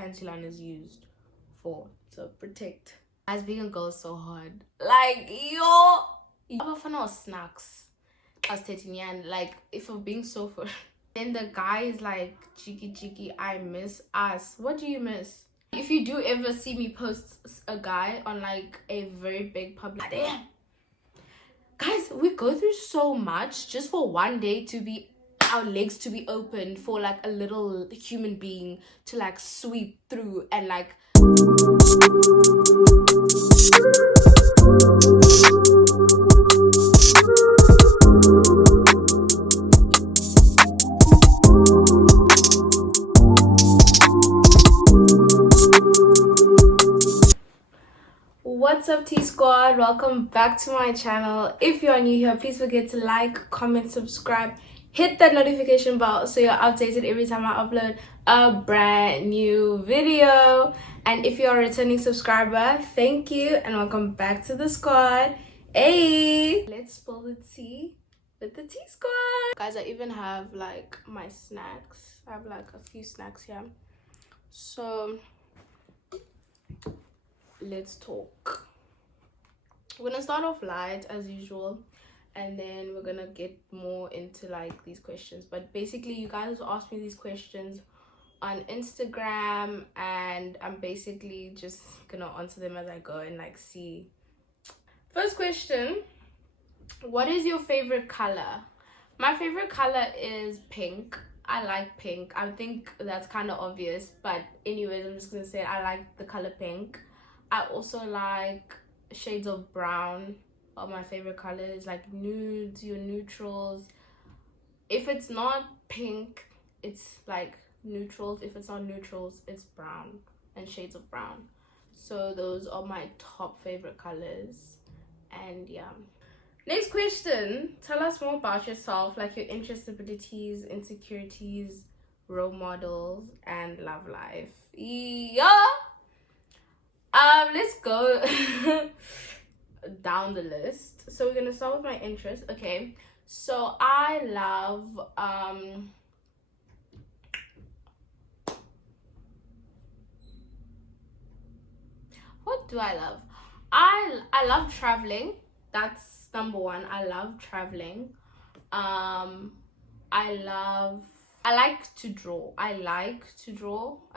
panty line is used for, to protect. As being a girl is so hard. Like, yo, abafana snacks as 13 years, like, if I'm being so for then the guy is like, cheeky, I miss us. What do you miss? If you do ever see me post a guy on like a very big public, damn, guys, we go through so much just for one day to be our legs to be open for like a little human being to like sweep through and like What's up, T Squad? Welcome back to my channel. If you're new here, please forget to like, comment, subscribe, hit that notification bell so you're updated every time I upload a brand new video. And if you're a returning subscriber, thank you and welcome back to the squad. Hey, let's spill the tea with the T Squad. Guys, I even have like my snacks. I have like a few snacks here, so let's talk. We're gonna start off light as usual, and then we're gonna get more into like these questions. But basically, you guys asked me these questions on Instagram, and I'm basically just gonna answer them as I go and like see. First question: what is your favorite color? My favorite color is pink. I like pink. I think that's kind of obvious, but anyways, I'm just gonna say I like the color pink. I also like shades of brown. Are my favorite colors, like nudes, your neutrals. If it's not pink, it's like neutrals. If it's not neutrals, it's brown and shades of brown. So those are my top favorite colors. And yeah. Next question. Tell us more about yourself, like your interests, abilities, insecurities, role models, and love life. Yeah. Let's go down the list. So we're gonna start with my interests. Okay, so I love what do I love? I love traveling. That's number one. I love traveling. I like to draw. I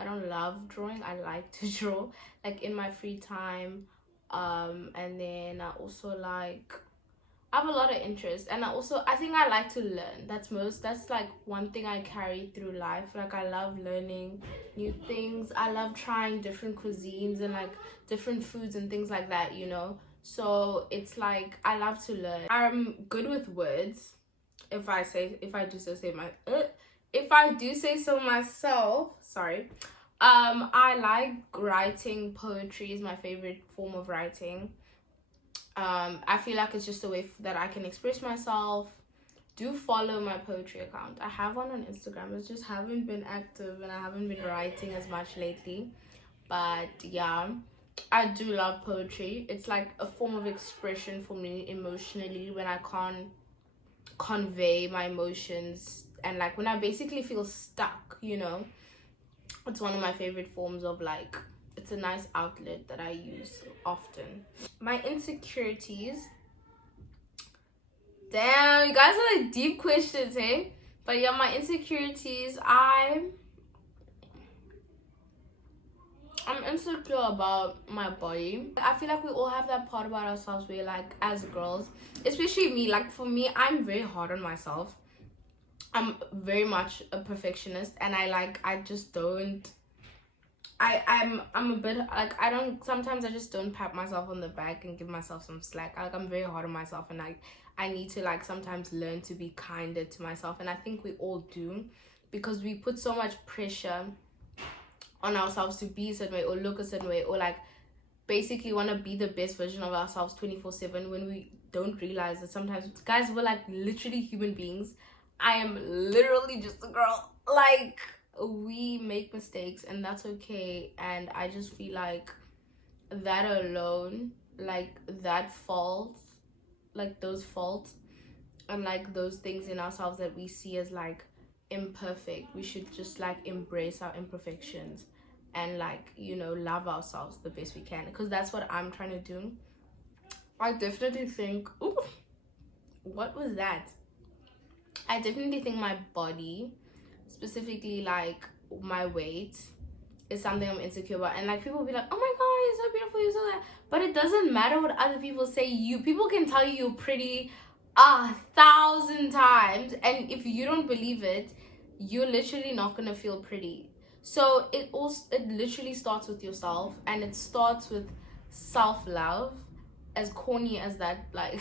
don't love drawing. I like to draw, like in my free time. And then I also I have a lot of interest, and I think I like to learn. That's like one thing I carry through life. Like I love learning new things. I love trying different cuisines and like different foods and things like that, you know. So it's like I love to learn. I'm good with words. If I do say so myself, sorry. I like writing. Poetry is my favorite form of writing. I feel like it's just a way that I can express myself. Do follow my poetry account. I have one on Instagram. I just haven't been active and I haven't been writing as much lately. But yeah, I do love poetry. It's like a form of expression for me emotionally when I can't convey my emotions, and like when I basically feel stuck, you know. It's one of my favorite forms of like, it's a nice outlet that I use often. My insecurities, damn, you guys are like deep questions, hey? But yeah, my insecurities, I'm insecure about my body. I feel like we all have that part about ourselves where like as girls, especially me, like for me, I'm very hard on myself. I'm very much a perfectionist, and I'm a bit like, sometimes I just don't pat myself on the back and give myself some slack. Like I'm very hard on myself, and I need to like sometimes learn to be kinder to myself, and I think we all do, because we put so much pressure on ourselves to be a certain way or look a certain way, or like basically want to be the best version of ourselves 24/7, when we don't realize that sometimes, guys, we're like literally human beings. I am literally just a girl. Like, we make mistakes and that's okay. And I just feel like that alone, like that fault, like those faults and like those things in ourselves that we see as like imperfect, we should just like embrace our imperfections and like, you know, love ourselves the best we can, because that's what I'm trying to do. I definitely think, ooh, what was that? I definitely think my body, specifically like my weight, is something I'm insecure about. And like, people will be like, oh my god, you're so beautiful, you're so that. But it doesn't matter what other people say. People can tell you you're pretty 1,000 times, and if you don't believe it, you're literally not gonna feel pretty. So it literally starts with yourself, and it starts with self-love. As corny as that like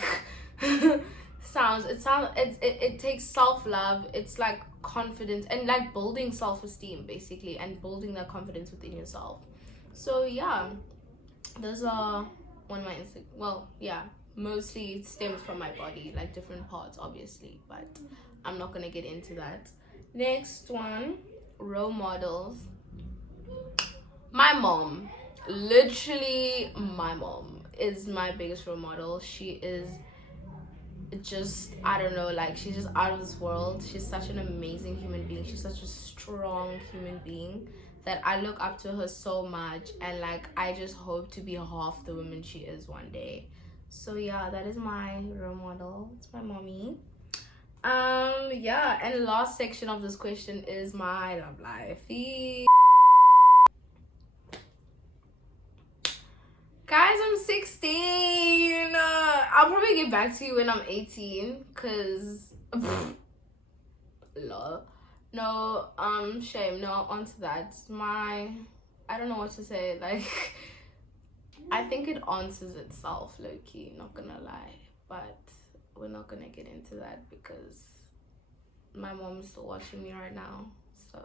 sounds, it takes self-love. It's like confidence and like building self-esteem basically, and building that confidence within yourself. So yeah, those are one of my mostly it stems from my body, like different parts obviously, but I'm not gonna get into that. Next one, role models. My mom, literally my mom is my biggest role model. She is just, I don't know, like, she's just out of this world. She's such an amazing human being. She's such a strong human being that I look up to her so much, and like, I just hope to be half the woman she is one day. So yeah, that is my role model. It's my mommy. Yeah, and last section of this question is my love life. Guys, I'm 16. I'll probably get back to you when I'm 18, cause lol. No, shame. No, onto that. I don't know what to say. Like, I think it answers itself, low key. Not gonna lie, but we're not gonna get into that because my mom's still watching me right now. So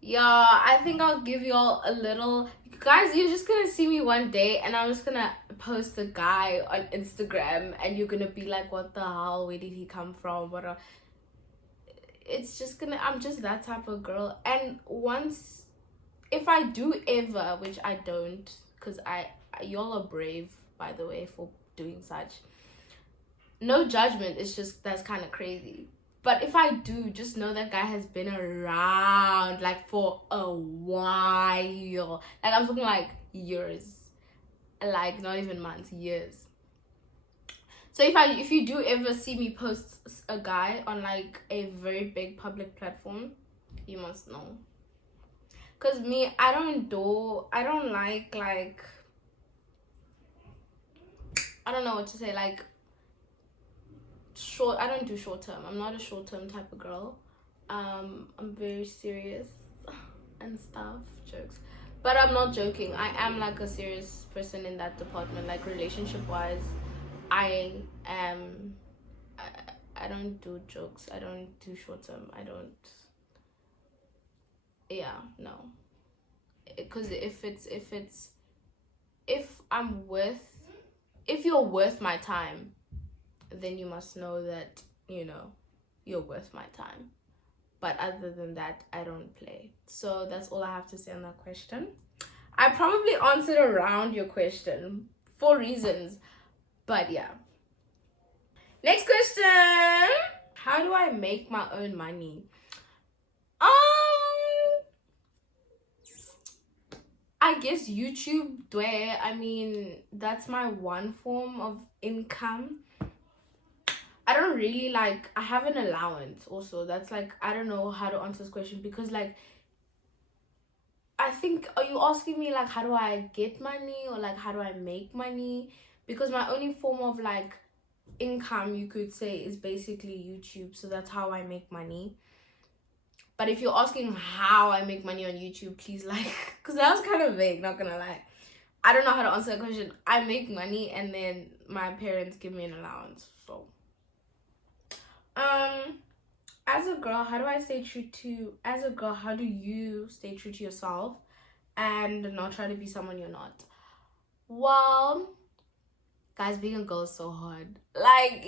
yeah, I think I'll give y'all a little. Guys, you're just gonna see me one day and I'm just gonna post a guy on Instagram and you're gonna be like, what the hell, where did he come from, it's just gonna, I'm just that type of girl. And once, if I do ever, which I don't, because y'all are brave, by the way, for doing such, no judgment, it's just, that's kind of crazy. But if I do, just know that guy has been around like for a while. Like, I'm talking like years, like not even months, years. So if you do ever see me post a guy on like a very big public platform, you must know. Cause me, I don't like I don't know what to say, like I don't do short term. I'm not a short term type of girl. I'm very serious and stuff, jokes, but I'm not joking. I am like a serious person in that department, like relationship wise. I don't do jokes. I don't do short term. I don't. Yeah, no. Because if you're worth my time, then you must know that, you know, you're worth my time. But other than that, I don't play. So that's all I have to say on that question. I probably answered around your question for reasons, but yeah. Next question. How do I make my own money? I guess YouTube, I mean, that's my one form of income. I don't really I have an allowance also. That's like, I don't know how to answer this question because like, I think, are you asking me like, how do I get money or like, how do I make money? Because my only form of like income, you could say, is basically YouTube. So that's how I make money. But if you're asking how I make money on YouTube, please because that was kind of vague, not gonna lie. I don't know how to answer that question. I make money and then my parents give me an allowance. So as a girl, how do you stay true to yourself and not try to be someone you're not? Well, guys, being a girl is so hard. Like,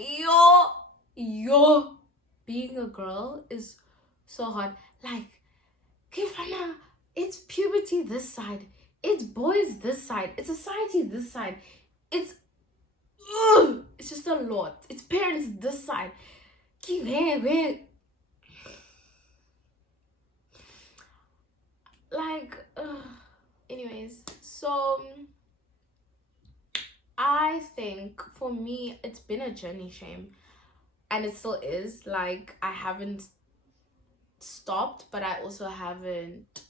being a girl is so hard. Like, Kifana, it's puberty this side, it's boys this side, it's society this side, it's just a lot. It's parents this side. So I think for me it's been a journey, shame, and it still is. Like, I haven't stopped, but I also haven't,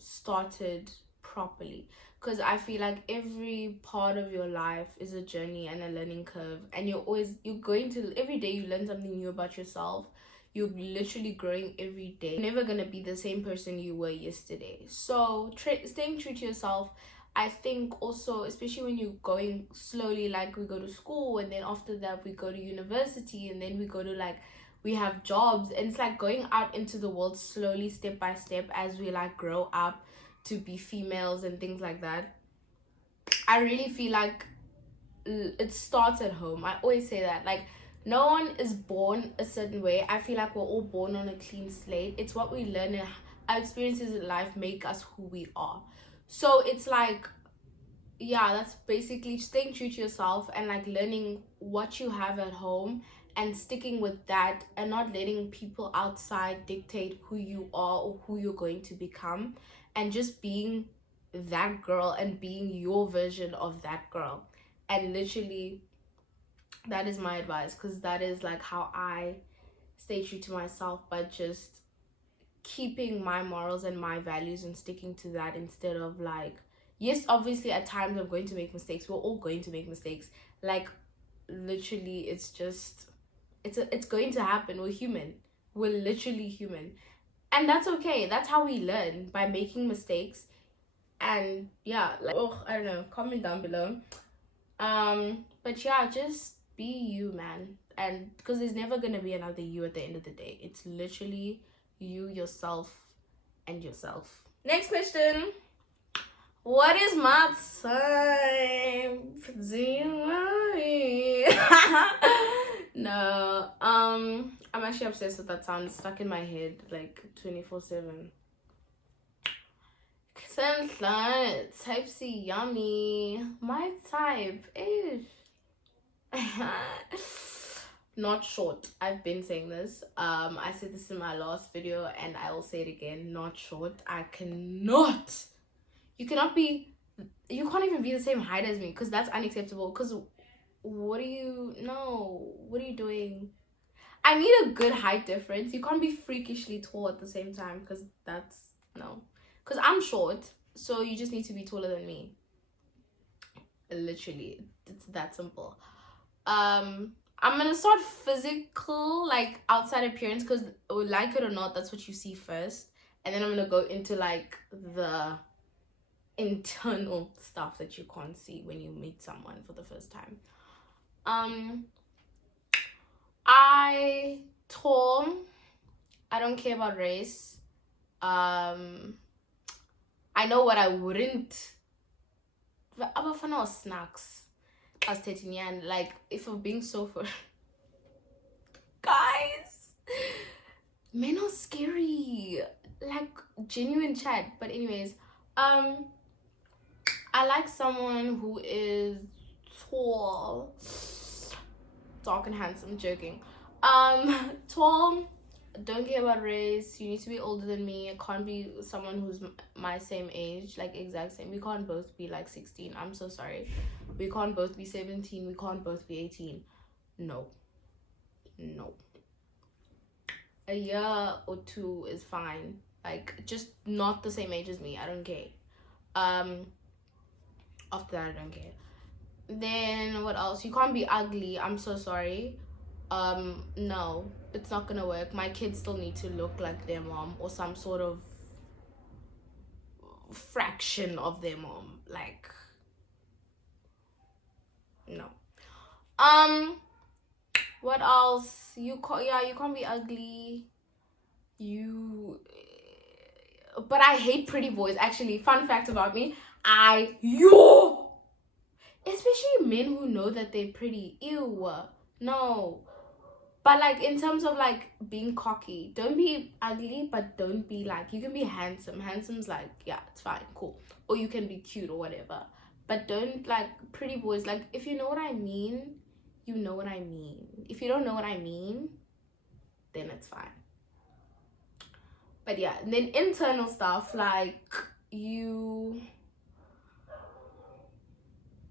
started properly, because I feel like every part of your life is a journey and a learning curve, and you're going to, every day you learn something new about yourself. You're literally growing every day. You're never gonna be the same person you were yesterday. So staying true to yourself. I think also, especially when you're going slowly, like we go to school and then after that we go to university and then we go to like, we have jobs, and it's like going out into the world slowly, step by step, as we like grow up to be females and things like that. I really feel like it starts at home. I always say that, like, no one is born a certain way. I feel like we're all born on a clean slate. It's what we learn and our experiences in life make us who we are. So it's like, yeah, that's basically staying true to yourself and like learning what you have at home and sticking with that, and not letting people outside dictate who you are or who you're going to become, and just being that girl and being your version of that girl. And literally, that is my advice, because that is like how I stay true to myself, but just keeping my morals and my values and sticking to that, instead of like, yes, obviously at times I'm going to make mistakes. We're all going to make mistakes. Like, literally, it's just, it's going to happen. We're human. We're literally human. And that's okay. That's how we learn, by making mistakes. And yeah, like, oh, I don't know, comment down below. But yeah, just be you, man. And because there's never gonna be another you at the end of the day. It's literally you, yourself, and yourself. Next question. What is my time? Do you worry? No. I'm actually obsessed with that sound. It's stuck in my head like 24/7. Sunshine, type C, yummy. My type is not short. I've been saying this. I said this in my last video and I will say it again. Not short. You can't even be the same height as me, because that's unacceptable. Because what are you doing? I need a good height difference. You can't be freakishly tall at the same time, because because I'm short, so you just need to be taller than me. Literally, it's that simple. I'm gonna start physical, like outside appearance, because like it or not, that's what you see first, and then I'm gonna go into like the internal stuff that you can't see when you meet someone for the first time. I tall. I don't care about race. I know what I wouldn't. I'm for no snacks. As 13 years, like, if I'm being so for guys, men are scary, like genuine chat. But anyways, I like someone who is tall, dark and handsome. Joking. Tall. Don't care about race. You need to be older than me. It can't be someone who's my same age, like exact same. We can't both be like 16. I'm so sorry. We can't both be 17. We can't both be 18. No. A year or two is fine. Like, just not the same age as me. I don't care. After that, I don't care. Then what else? You can't be ugly. I'm so sorry. No, it's not gonna work. My kids still need to look like their mom, or some sort of fraction of their mom. Like, no. What else? You can't be ugly. But I hate pretty boys. Actually, fun fact about me, especially men who know that they're pretty. Ew. No. But like, in terms of like being cocky, don't be ugly, but don't be like, you can be handsome. Handsome's like, yeah, it's fine, cool. Or you can be cute or whatever. But don't like pretty boys. Like, if you know what I mean, you know what I mean. If you don't know what I mean, then it's fine. But yeah, and then internal stuff, like, you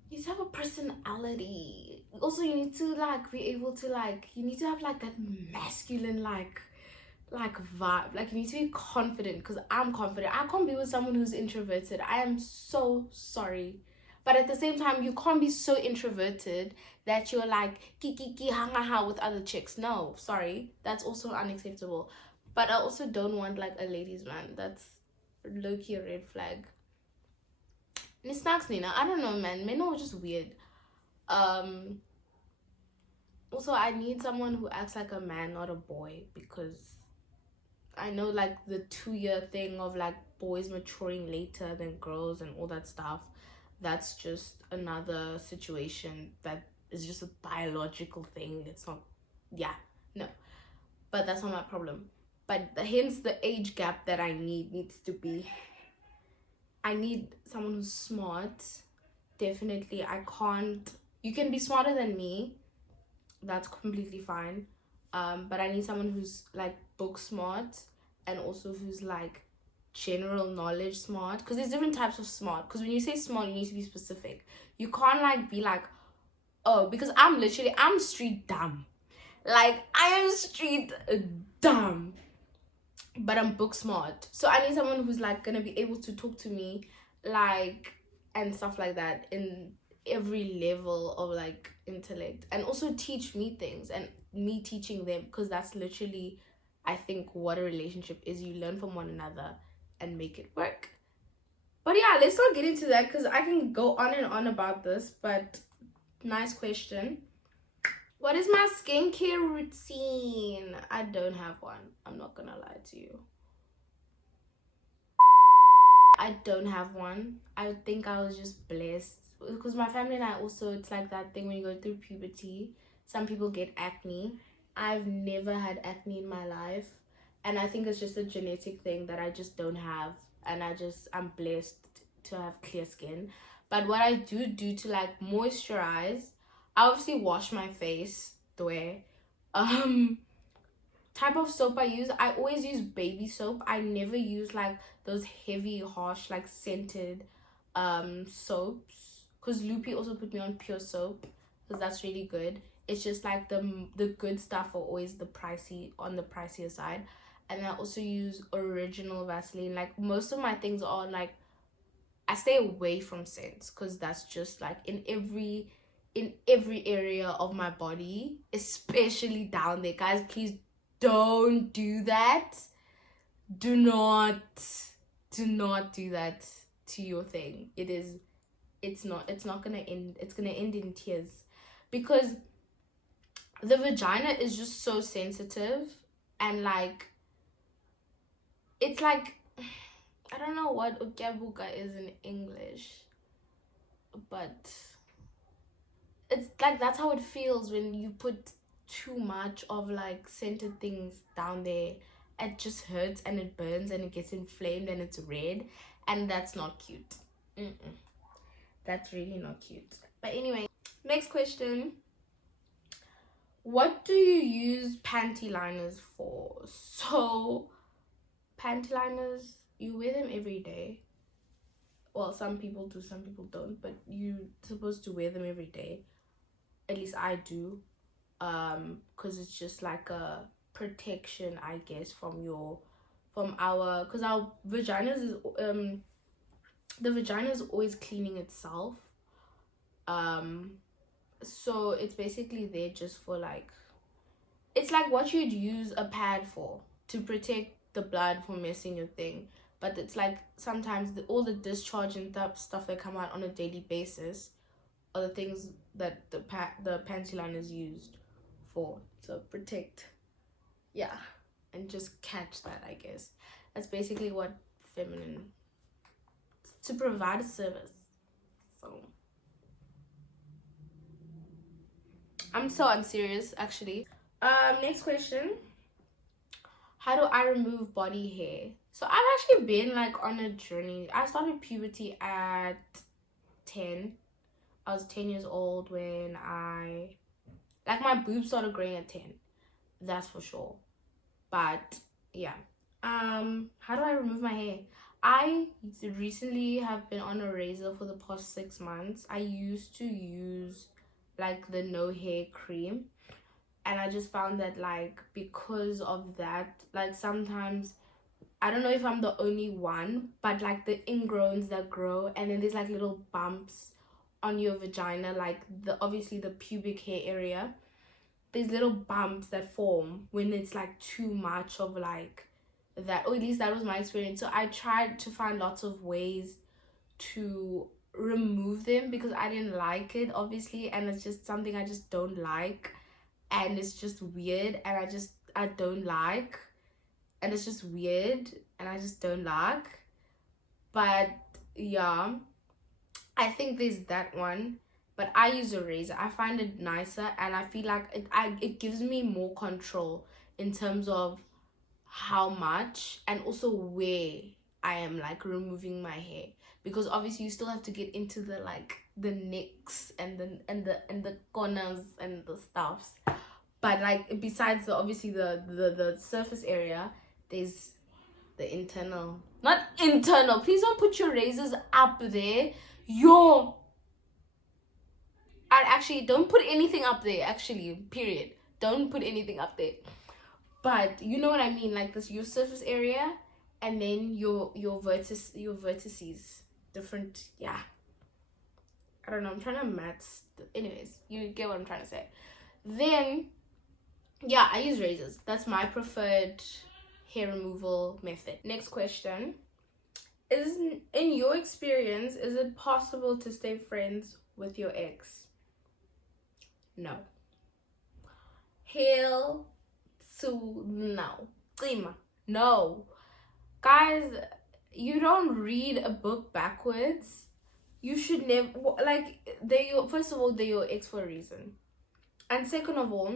you need to have a personality. Also, you need to like be able to like, you need to have like that masculine like vibe. Like you need to be confident, because I'm confident. I can't be with someone who's introverted. I am so sorry. But at the same time, you can't be so introverted that you're like kiki ha ha ha with other chicks. No, sorry, that's also unacceptable. But I also don't want like a ladies man. That's low-key a red flag. And it snacks Nina. I don't know, man. Men are just weird. Um Also, I need someone who acts like a man, not a boy, because I know like the 2 year thing of like boys maturing later than girls and all that stuff. That's just another situation that is just a biological thing. It's not, yeah, no, but that's not my problem. But hence the age gap that I need needs to be, I need someone who's smart. Definitely, I can't, you can be smarter than me, that's completely fine. But I need someone who's like book smart, and also who's like general knowledge smart, because there's different types of smart. Because when you say smart, you need to be specific. You can't like be like, oh, because I'm street dumb. Like I am street dumb, but I'm book smart. So I need someone who's like gonna be able to talk to me like and stuff like that in every level of like intellect, and also teach me things and me teaching them, because that's literally, I think, what a relationship is. You learn from one another and make it work. But yeah, let's not get into that, because I can go on and on about this. But nice question. What is my skincare routine? I don't have one. I'm not gonna lie to you. I don't have one. I think I was just blessed, because my family and I also, it's like that thing when you go through puberty. Some people get acne. I've never had acne in my life, and I think it's just a genetic thing that I just don't have, and I'm blessed to have clear skin. But what I do to like moisturize, I obviously wash my face the way. Type of soap I use, I always use baby soap. I never use like those heavy, harsh, like scented soaps, because Loopy also put me on pure soap, because that's really good. It's just like the good stuff are always the pricier side. And I also use original Vaseline. Like most of my things are like, I stay away from scents, because that's just like in every area of my body, especially down there. Guys, please don't do that. Do not do that to your thing. It's not gonna end. It's gonna end in tears, because the vagina is just so sensitive, and like it's like, I don't know what ukabuka is in English, but it's like that's how it feels when you put too much of like scented things down there. It just hurts and it burns and it gets inflamed and it's red, and that's not cute. That's really not cute. But anyway, next question. What do you use panty liners for? So panty liners, you wear them every day. Well, some people do, some people don't, but you're supposed to wear them every day. At least I do, because it's just like a protection, I guess, from our, because our vaginas is the vagina is always cleaning itself, so it's basically there just for like, it's like what you'd use a pad for, to protect the blood from messing your thing. But it's like sometimes all the discharge and stuff that come out on a daily basis are the things that the panty liner is used for, to protect, yeah, and just catch that, I guess. That's basically what feminine, to provide a service. So I'm so unserious, actually. Next question. How do I remove body hair? So I've actually been like on a journey. I started puberty at 10. I was 10 years old when my boobs started growing at 10. That's for sure. But yeah. How do I remove my hair? I recently have been on a razor for the past 6 months. I used to use like the no hair cream, and I just found that like because of that, like sometimes I don't know if I'm the only one, but like the ingrowns that grow, and then there's like little bumps on your vagina, like the obviously the pubic hair area. There's little bumps that form when it's like too much of like that, or at least that was my experience. So I tried to find lots of ways to remove them because I didn't like it, obviously, and it's just something I just don't like, and it's just weird, and I don't like, and it's just weird, and I just don't like. But yeah, I think there's that one. But I use a razor. I find it nicer, and I feel like it gives me more control in terms of how much and also where I am like removing my hair, because obviously you still have to get into the like the nicks and the corners and the stuffs. But like besides the obviously the surface area, there's the internal, not internal, please don't put your razors up there. Yo, I actually don't put anything up there, actually, period. Don't put anything up there. But you know what I mean, like this your surface area, and then your vertices, different. Yeah, I don't know, I'm trying to match. Anyways, you get what I'm trying to say. Then yeah, I use razors. That's my preferred hair removal method. Next question is, in your experience, is it possible to stay friends with your ex? No. Hell to no. No. Guys, you don't read a book backwards. You should never, like, first of all, they're your ex for a reason. And second of all,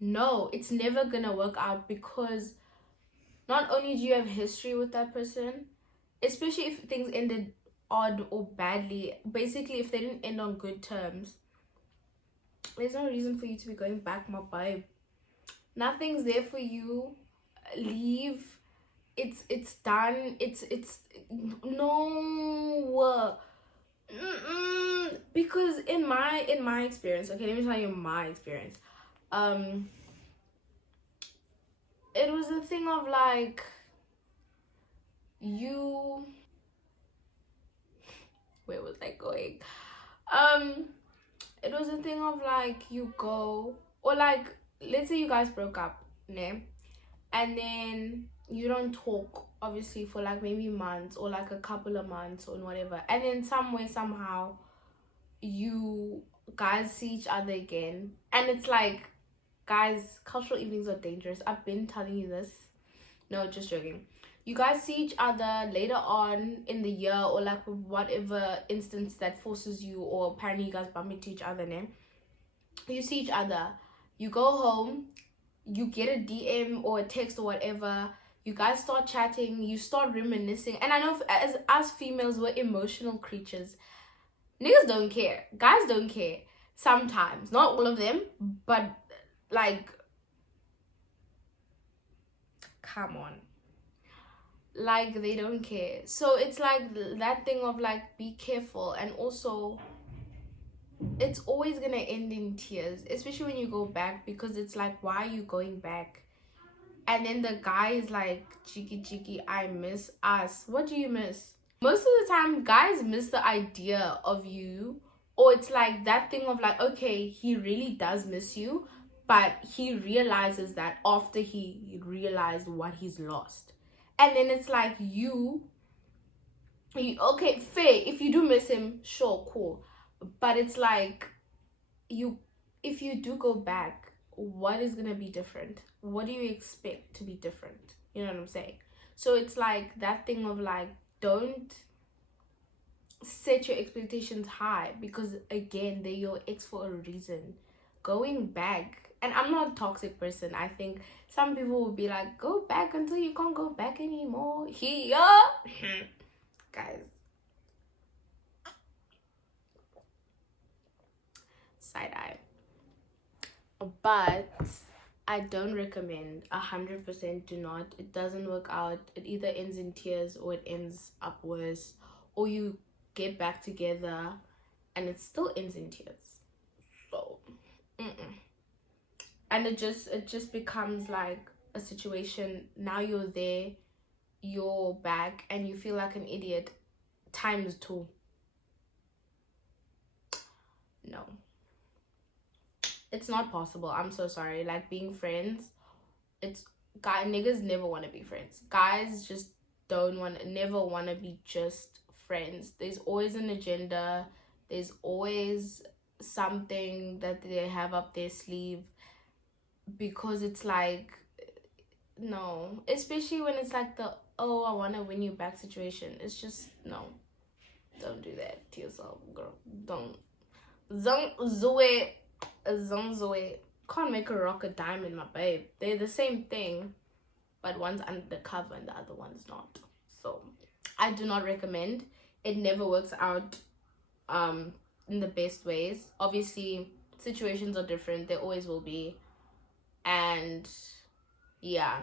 no, it's never gonna work out, because not only do you have history with that person, especially if things ended odd or badly, basically if they didn't end on good terms, there's no reason for you to be going back, my babe. Nothing's there for you. Leave. It's done. It's no. Because in my experience, okay, let me tell you my experience. It was a thing of like, you, where was I going? It was a thing of like, you go, or like, let's say you guys broke up, ne? And then you don't talk obviously for like maybe months or like a couple of months or whatever, and then some way somehow you guys see each other again, and it's like, guys, cultural evenings are dangerous. I've been telling you this. No, just joking. You guys see each other later on in the year, or like whatever instance that forces you, or apparently you guys bump into each other, ne? You see each other, you go home, you get a DM or a text or whatever, you guys start chatting, you start reminiscing. And I know as females, we're emotional creatures. Niggas don't care, guys don't care sometimes, not all of them, but like, come on, like they don't care. So it's like that thing of like, be careful. And also, it's always gonna end in tears, especially when you go back, because it's like, why are you going back? And then the guy is like, cheeky, I miss us. What do you miss? Most of the time, guys miss the idea of you, or it's like that thing of like, okay, he really does miss you, but he realizes that after he realized what he's lost. And then it's like, you okay, fair, if you do miss him, sure, cool. But it's like, if you do go back, what is gonna be different? What do you expect to be different? You know what I'm saying? So it's like that thing of like, don't set your expectations high, because again, they're your ex for a reason. Going back, and I'm not a toxic person. I think some people will be like, go back until you can't go back anymore. Here, guys, side eye. But I don't recommend. 100% do not. It doesn't work out. It either ends in tears or it ends up worse, or you get back together and it still ends in tears. So and it just becomes like a situation. Now you're there, you're back, and you feel like an idiot times 2. No, it's not possible. I'm so sorry. Like, being friends, it's niggas never want to be friends. Guys just never want to be just friends. There's always an agenda. There's always something that they have up their sleeve, because it's like, no, especially when it's like the, oh, I want to win you back situation. It's just, no, don't do that to yourself, girl. Don't. Zoe. Can't make a rock a diamond, my babe. They're the same thing, but one's undercover and the other one's not. So I do not recommend. It never works out in the best ways. Obviously, situations are different. There always will be. And yeah,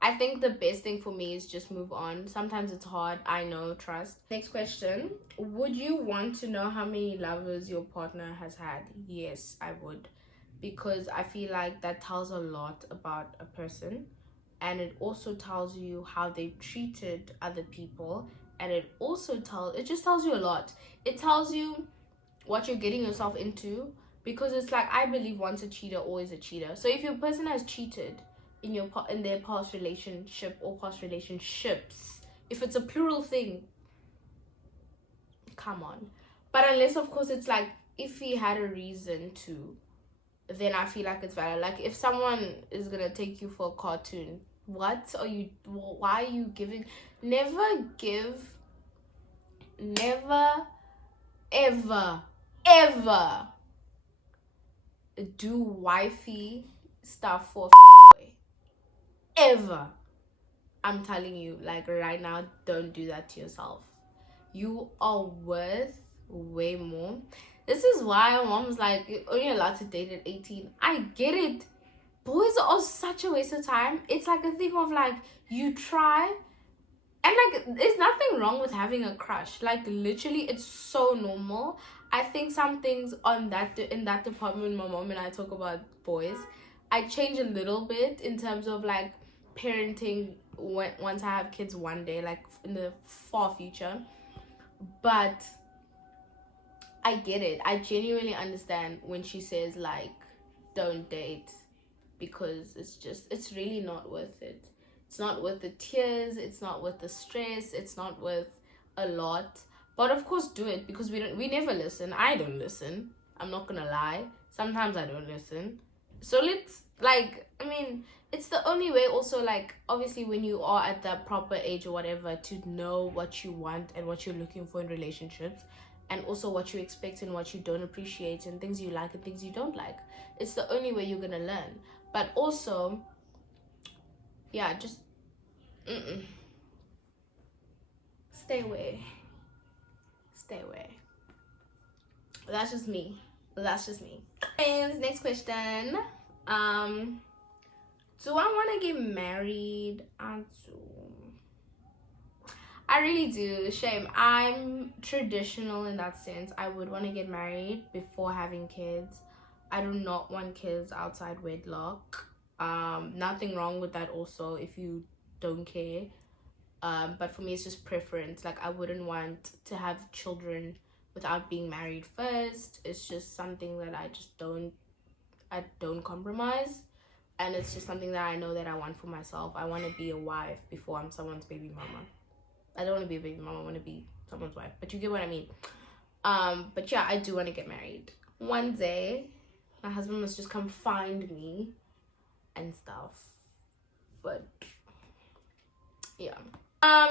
I think the best thing for me is just move on. Sometimes it's hard, I know, trust. Next question. Would you want to know how many lovers your partner has had? Yes, I would. Because I feel like that tells a lot about a person. And it also tells you how they've treated other people. And it just tells you a lot. It tells you what you're getting yourself into. Because it's like, I believe once a cheater, always a cheater. So if your person has cheated in their past relationship or past relationships, if it's a plural thing, come on. But unless, of course, it's like, if he had a reason to, then I feel like it's valid. Like, if someone is gonna take you for a cartoon, why are you giving? Never ever do wifey stuff for boy. Ever. I'm telling you, like, right now, don't do that to yourself. You are worth way more. This is why my mom's like, you're only allowed to date at 18. I get it. Boys are such a waste of time. It's like a thing of like, you try, and like, there's nothing wrong with having a crush. Like, literally, it's so normal. I think some things in that department, my mom and I talk about boys, I change a little bit in terms of like parenting once I have kids one day, like in the far future. But I get it. I genuinely understand when she says like, don't date, because it's really not worth it. It's not worth the tears, it's not worth the stress, it's not worth a lot. But of course, do it, because we never listen. I don't listen. I'm not gonna lie. Sometimes I don't listen. So let's, like, I mean, it's the only way also, like, obviously when you are at that proper age or whatever, to know what you want and what you're looking for in relationships, and also what you expect and what you don't appreciate, and things you like and things you don't like. It's the only way you're gonna learn. But also, yeah, just stay away. That's just me. Friends, next question. Do I want to get married? I really do. Shame. I'm traditional in that sense. I would want to get married before having kids. I do not want kids outside wedlock. Nothing wrong with that also, if you don't care. But for me, it's just preference. Like, I wouldn't want to have children without being married first. It's just something that I don't compromise. And it's just something that I know that I want for myself. I want to be a wife before I'm someone's baby mama. I don't want to be a baby mama. I want to be someone's wife. But you get what I mean. But yeah, I do want to get married. One day, my husband must just come find me and stuff. But yeah.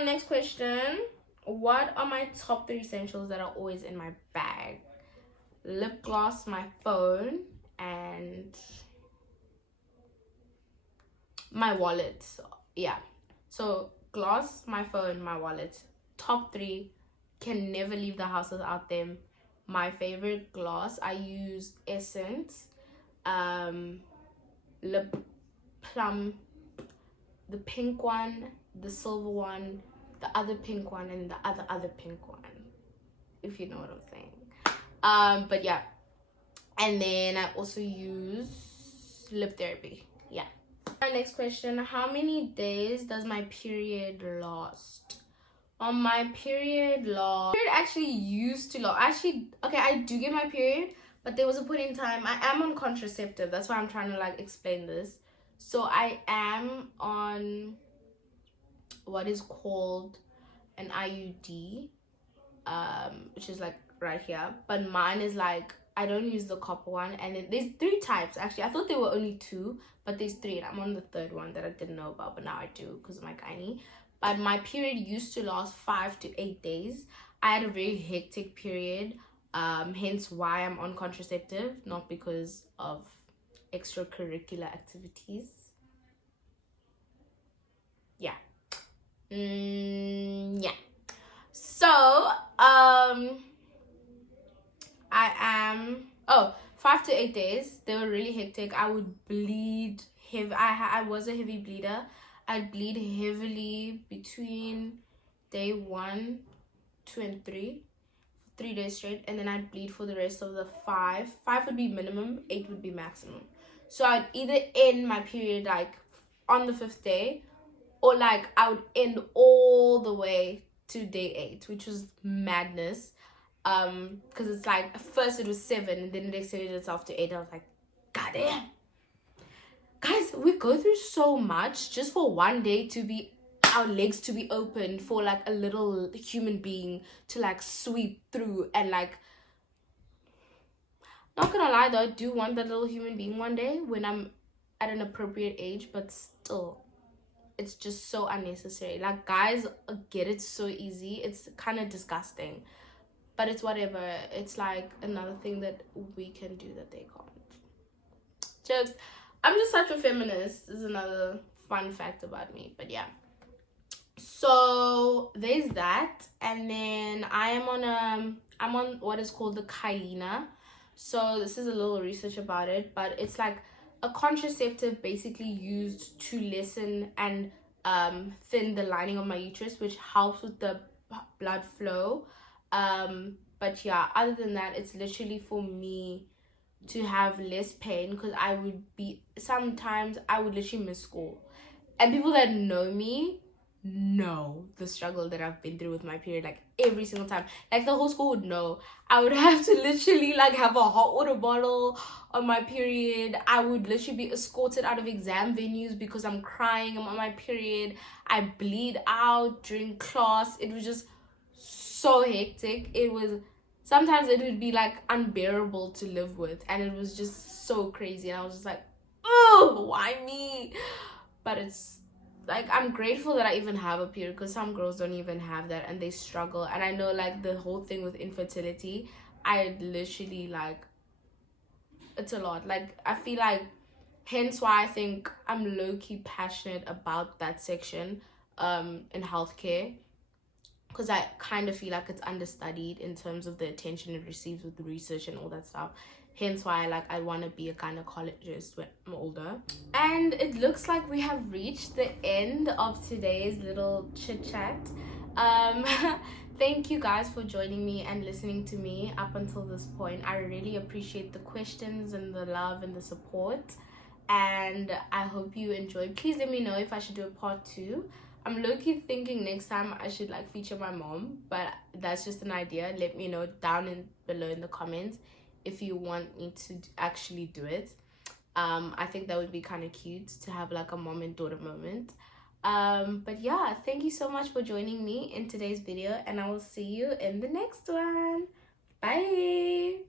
Next question. What are my top 3 essentials that are always in my bag? Lip gloss, my phone, and my wallet. Yeah. So gloss, my phone, my wallet. Top 3. Can never leave the house without them. My favorite gloss, I use Essence. lip plum, the pink one, the silver one, the other pink one, and the other pink one, if you know what I'm saying. But yeah, and then I also use lip therapy. Yeah. Our next question: how many days does my period last? My period actually used to last. Actually, okay, I do get my period, but there was a point in time I am on contraceptive. That's why I'm trying to like explain this. So I am on what is called an IUD, which is like right here, but mine is like, I don't use the copper one, and there's 3 types actually. I thought there were only 2, but there's 3, and I'm on the 3rd one that I didn't know about, but now I do because of my gynae. But my period used to last 5 to 8 days. I had a very hectic period, hence why I'm on contraceptive, not because of extracurricular activities. Yeah. Yeah. So I am 5 to 8 days. They were really hectic. I would bleed heavy. I was a heavy bleeder. I'd bleed heavily between day 1, 2, and 3 days straight, and then I'd bleed for the rest of the 5 would be minimum, 8 would be maximum. So I'd either end my period like on the 5th day, or like I would end all the way to day 8, which was madness. Because it's like at first it was 7, and then it extended itself to 8. I was like, god damn, guys, we go through so much just for one day to be our legs to be open for like a little human being to like sweep through. And like, not gonna lie though, I do want that little human being one day when I'm at an appropriate age, but still, it's just so unnecessary. Like, guys get it so easy. It's kind of disgusting, but it's whatever. It's like another thing that we can do that they can't. Jokes. I'm just such a feminist, is another fun fact about me. But yeah, so there's that. And then I'm on what is called the Kylina. So this is a little research about it, but it's like a contraceptive basically used to lessen and thin the lining of my uterus, which helps with the blood flow. But yeah, other than that, it's literally for me to have less pain, because sometimes I would literally miss school, and people that know me know the struggle that I've been through with my period. Like, every single time, like the whole school would know. I would have to literally like have a hot water bottle on my period. I would literally be escorted out of exam venues because I'm crying, I'm on my period. I bleed out during class. It was just so hectic. Sometimes it would be like unbearable to live with, and it was just so crazy, and I was just like, oh, why me? But it's like, I'm grateful that I even have a period, because some girls don't even have that and they struggle. And I know like the whole thing with infertility, I literally like, it's a lot. Like, I feel like, hence why I think I'm low-key passionate about that section in healthcare, because I kind of feel like it's understudied in terms of the attention it receives with the research and all that stuff. Hence why I want to be a gynecologist when I'm older. And it looks like we have reached the end of today's little chit chat. Thank you guys for joining me and listening to me up until this point. I really appreciate the questions and the love and the support, and I hope you enjoyed. Please let me know if I should do a part 2. I'm low-key thinking next time I should like feature my mom, but that's just an idea. Let me know down below in the comments if you want me to actually do it. I think that would be kind of cute to have like a mom and daughter moment. But yeah, thank you so much for joining me in today's video, and I will see you in the next one. Bye.